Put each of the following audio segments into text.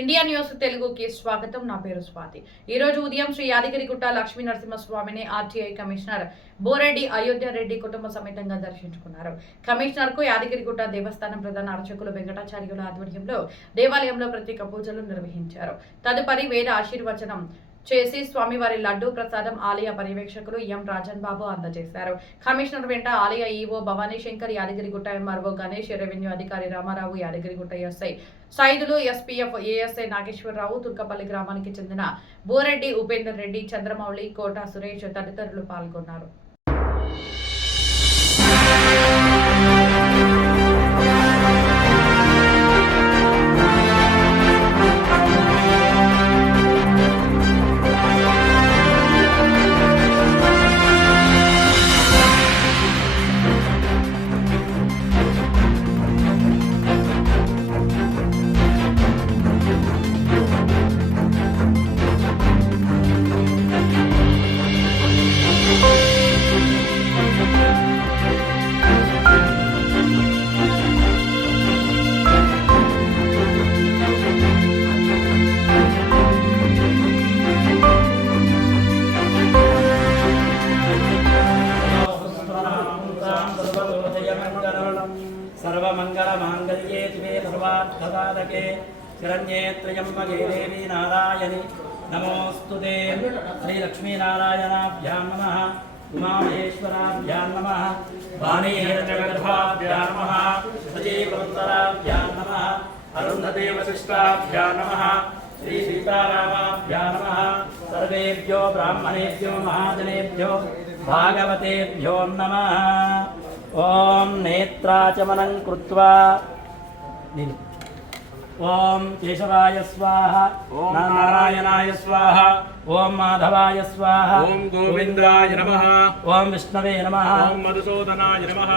India news తెలుగుకి స్వాగతం. నా పేరు స్వాతి. ఈ రోజు ఉదయం శ్రీ యాదగిరిగుట్ట లక్ష్మీ నరసింహస్వామిని ఆర్టీఐ కమిషనర్ బోరెడ్డి అయోధ్య రెడ్డి కుటుంబ సమేతంగా దర్శించుకున్నారు. కమిషనర్ కు యాదగిరిగుట్ట దేవస్థానం ప్రధాన అర్చకులు వెంకటాచార్యుల ఆధ్వర్యంలో దేవాలయంలో ప్రత్యేక పూజలు నిర్వహించారు. తదుపరి వేద ఆశీర్వచనం చేసి స్వామివారి లడ్డూ ప్రసాదం ఆలయ పర్యవేక్షకులు ఎం రాజన్ బాబు అందజేశారు. కమిషనర్ వెంట ఆలయ EO Bhavani Shankar, Yadagirigutta MRO Ganesh, revenue అధికారి Ramarao, Yadagirigutta SI Saidulu, SPF ASI Nageswararao, Turkapalli గ్రామానికి చెందిన బోరెడ్డి ఉపేందర్ రెడ్డి, చంద్రమౌళి, కోట సురేష్ తదితరులు పాల్గొన్నారు. सर्वमंगलमांगल्ये शिवे सर्वार्थसाधके शरण्ये त्र्यंबके देवी नारायणि नमोस्तुते। श्री लक्ष्मीनारायणाभ्यां नमः, उमामहेश्वराभ्यां नमः, वाणीहिरण्यगर्भाभ्यां नमः, सजीववत्सराभ्यां नमः, अरुन्धती वसिष्ठाभ्यां नमः, श्री सीतारामाभ्यां नमः। सर्वेभ्यो ब्राह्मणेभ्यो महाजनेभ्यो भागवतेभ्यो नमः। ओम नेत्राचमनं कृत्वा ओम केशवाय स्वाहा, ओम नारायणाय स्वाहा, ओम माधवाय स्वाहा, ओम गोविंदाय नमः, ओम विष्णवे नमः, ओम मधुसूदनाय नमः,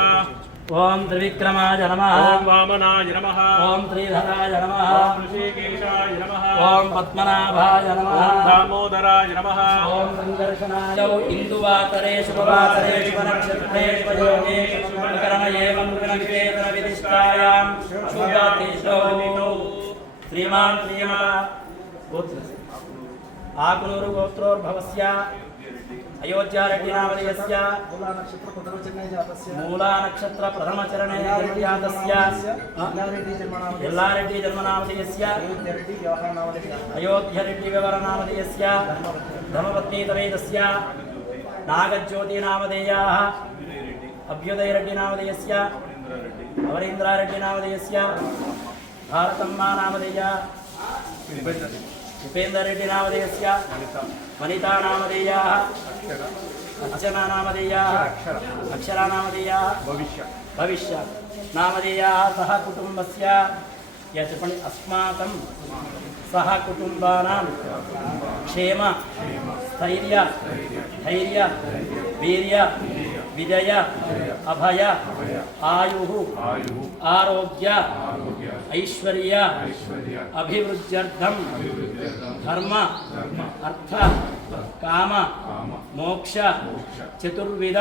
ओम त्रिविक्रमाय नमः, ओम वामनाय नमः, ओम श्रीधराय नमः, ओम ऋषिकेशाय नमः, ओम पद्मनाभाय नमः, ओम दामोदराय नमः, ओम संकर्षणाय इंदुवातरे शुभवातरे शुभनक्षत्रे शुभयोगे शुभकरण एवं गुणक्षेत्र विदिष्टायां शुभतिष्ठो श्रीमान श्रीमा गोत्र आकुलूरु गोत्रोर्भवस्य अयोध्या रेड्डी नामधेयस्य मूला नक्षत्र प्रथम चरणे जन्मजातस्य यल्लारेड्डी जन्मनामधेयस्य अयोध्या रेड्डी व्यवहारनामधेयस्य धर्मपत्नी तमेतस्य नागज्योति नामधेयाः अभ्युदय रेड्डी नामधेयस्य अवरीन्द्र रेड्डी नामधेयस्य भारतम्मा नामधेया उपेंद्र रेड्डी नामधेयस्य वनिता नामधेयाः अर्चना नामधेयाः अक्षरा नामधेयाः भविष्य नामधेयाः सह कुटुंबस्य यजपणि अस्माकं सह कुटुंबानां क्षेम स्थैर्य धैर्य वीर्य विजय अभय आयुः आरोग्य ऐश्वर्य अभिवृद्ध्यर्थं धर्म अर्थ काम मोक्ष चतुर्विध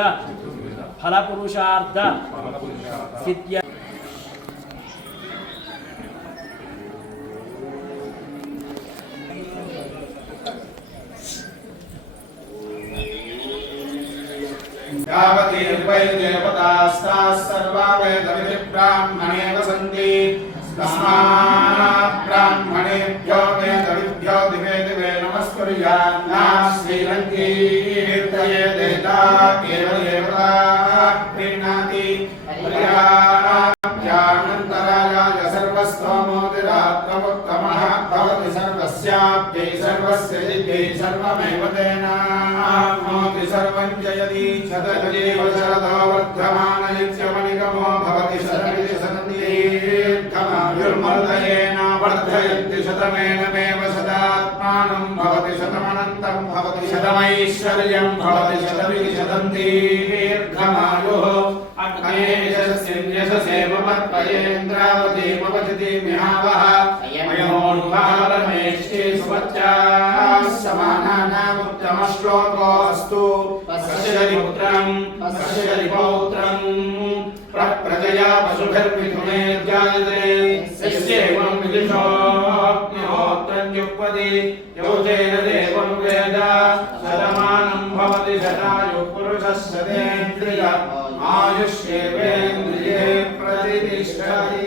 फलपुरुषार्थ सिद्ध्य यावती वै देवतास्ताः सर्वा वेदविधि ब्राह्मणे वसन्ति तस्मात् ब्राह्मणेभ्यो वेदविभ्यो दिवे दिवे नमस्कुर्यान्नाः श्रीरङ्गीर्तये देता एव देवता प्रीणाति पर्याप्यानन्तरायाय सर्वस्तोमोतिरात्ममुत्तमः भवति सर्वस्याप्यै सर्वस्य जित्यै सर्वमेव तेनाप्नोति सर्वं जयति शतजीव शरदो वर्धमान नित्यमनिगमो भवति शतमिति शतदीर्घमायुर्मर्दयेन वर्धयन्ति शतमेनमेव शतात्मानं भवति शतमनन्तं भवति शतमैश्वर्यं भवति शतमिति शतं दीर्घमायुः अग्ने यशसेव पत्पयेन्द्रावतीमवचति मिहावः अयमोन्वारमेष्टि सुवच्चाः समानानामुत्तमश्लोकोऽस्तु पश्यति पौत्रं प्रजया पशुभिर्मिथुने जायते यस्यैवं विदुषोऽग्न्यो भवति योजेन देवं वेद शतमानं भवति शतायुः पुरुषः शतेन्द्रिय आयुष्येवेन्द्रिये प्रतिष्ठति